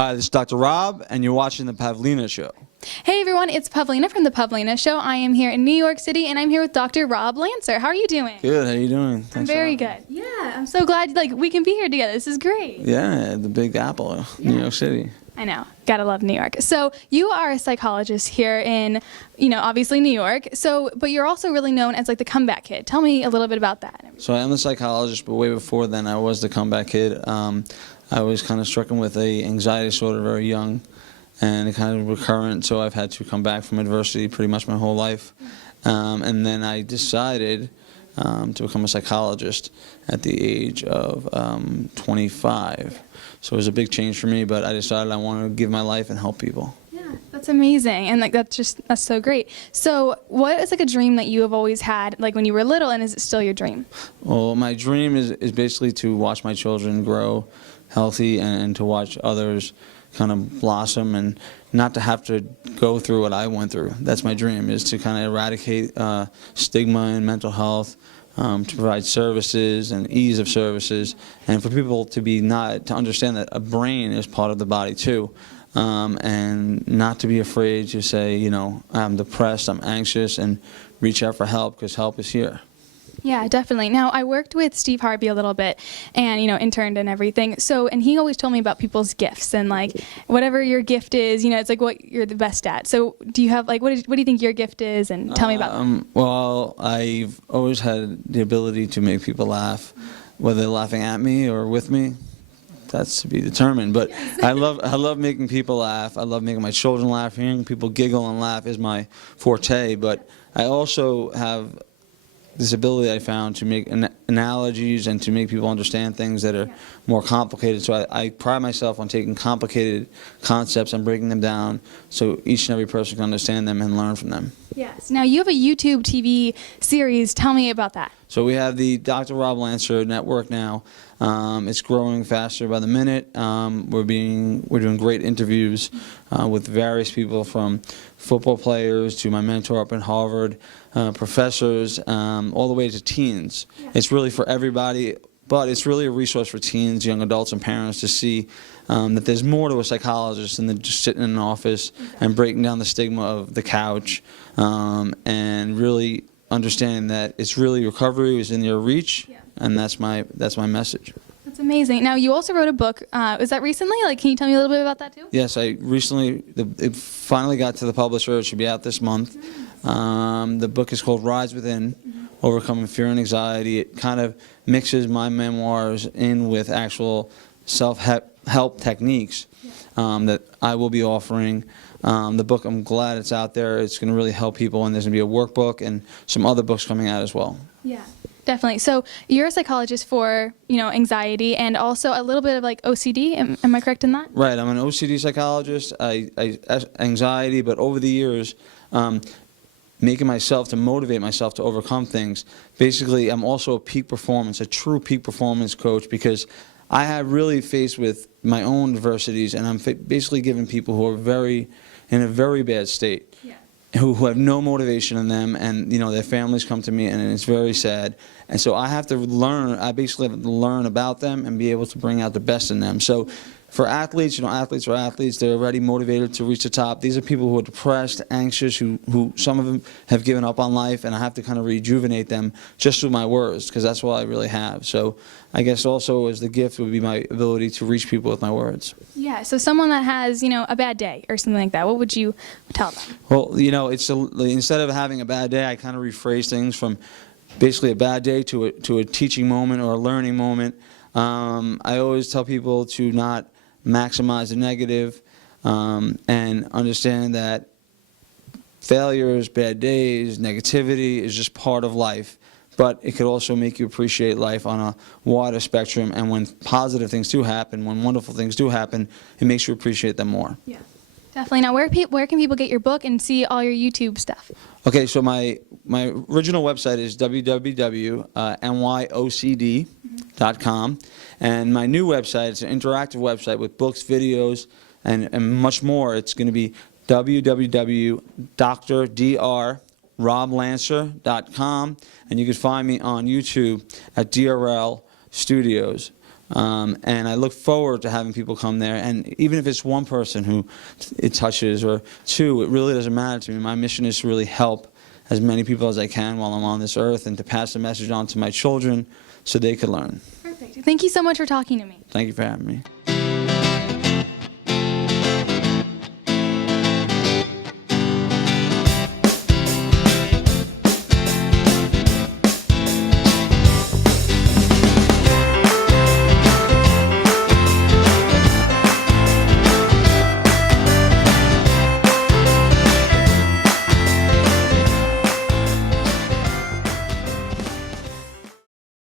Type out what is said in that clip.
Hi, this is Dr. Rob, and you're watching The Pavlina Show. Hey everyone, it's Pavlina from The Pavlina Show. I am here in New York City, and I'm here with Dr. Rob Lancer. How are you doing? Good, how you doing? I'm very good. Yeah, I'm so glad we can be here together. This is great. Yeah, the Big Apple, New York City. I know. Gotta love New York. So you are a psychologist here in, obviously New York. But you're also really known as the comeback kid. Tell me a little bit about that. So I am a psychologist, but way before then I was the comeback kid. I was kind of stricken with a anxiety disorder very young, and it kind of recurrent, so I've had to come back from adversity pretty much my whole life. And then I decided to become a psychologist at the age of 25. So it was a big change for me, but I decided I wanted to give my life and help people. Yeah, that's amazing, and that's so great. So what is a dream that you have always had when you were little, and is it still your dream? Well, my dream is basically to watch my children grow healthy and to watch others kind of blossom and not to have to go through what I went through. That's my dream, is to kind of eradicate stigma in mental health, to provide services and ease of services, and for people to understand that a brain is part of the body too, and not to be afraid to say, I'm depressed, I'm anxious, and reach out for help, because help is here. Yeah, definitely. Now, I worked with Steve Harvey a little bit and, interned and everything. And he always told me about people's gifts and whatever your gift is, it's what you're the best at. So do you have what do you think your gift is, and tell me about that? Well, I've always had the ability to make people laugh, whether they're laughing at me or with me. That's to be determined, but I love making people laugh. I love making my children laugh. Hearing people giggle and laugh is my forte, but I also have this ability I found to make analogies and to make people understand things that are more complicated. So I pride myself on taking complicated concepts and breaking them down so each and every person can understand them and learn from them. Yes. Now, you have a YouTube TV series. Tell me about that. So we have the Dr. Rob Lancer Network now. It's growing faster by the minute. We're doing great interviews with various people, from football players to my mentor up in Harvard, professors, all the way to teens. Yeah. It's really for everybody, but it's really a resource for teens, young adults, and parents to see that there's more to a psychologist than just sitting in an office and breaking down the stigma of the couch, and really understanding that it's really recovery is in your reach, and that's my message. That's amazing. Now, you also wrote a book. Was that recently? Can you tell me a little bit about that too? Yes, it finally got to the publisher. It should be out this month. The book is called Rise Within, Overcoming Fear and Anxiety. It kind of mixes my memoirs in with actual self-help techniques that I will be offering. The book, I'm glad it's out there. It's going to really help people, and there's going to be a workbook and some other books coming out as well. Yeah, definitely. So you're a psychologist for, anxiety and also a little bit of OCD. Am I correct in that? Right. I'm an OCD psychologist. Anxiety, but over the years, making myself to motivate myself to overcome things. Basically, I'm also a true peak performance coach, because I have really faced with my own adversities, and I'm basically giving people who are in a very bad state, who have no motivation in them, and their families come to me, and it's very sad. And so I basically have to learn about them and be able to bring out the best in them. So for athletes, athletes are athletes. They're already motivated to reach the top. These are people who are depressed, anxious, who some of them have given up on life, and I have to kind of rejuvenate them just through my words, because that's what I really have. So I guess also as the gift would be my ability to reach people with my words. Yeah, so someone that has, a bad day or something like that, what would you tell them? Well, instead of having a bad day, I kind of rephrase things from basically a bad day to a teaching moment or a learning moment. I always tell people to not maximize the negative, and understand that failures, bad days, negativity is just part of life. But it could also make you appreciate life on a wider spectrum, and when positive things do happen, when wonderful things do happen, it makes you appreciate them more. Yeah, definitely. Now, where can people get your book and see all your YouTube stuff? Okay, so my original website is www.nyocd.com, and my new website is an interactive website with books, videos, and much more. It's going to be www.drroblancer.com, and you can find me on YouTube at DRL Studios. And I look forward to having people come there. And even if it's one person who it touches or two, it really doesn't matter to me. My mission is to really help as many people as I can while I'm on this earth and to pass the message on to my children so they could learn. Perfect. Thank you so much for talking to me. Thank you for having me.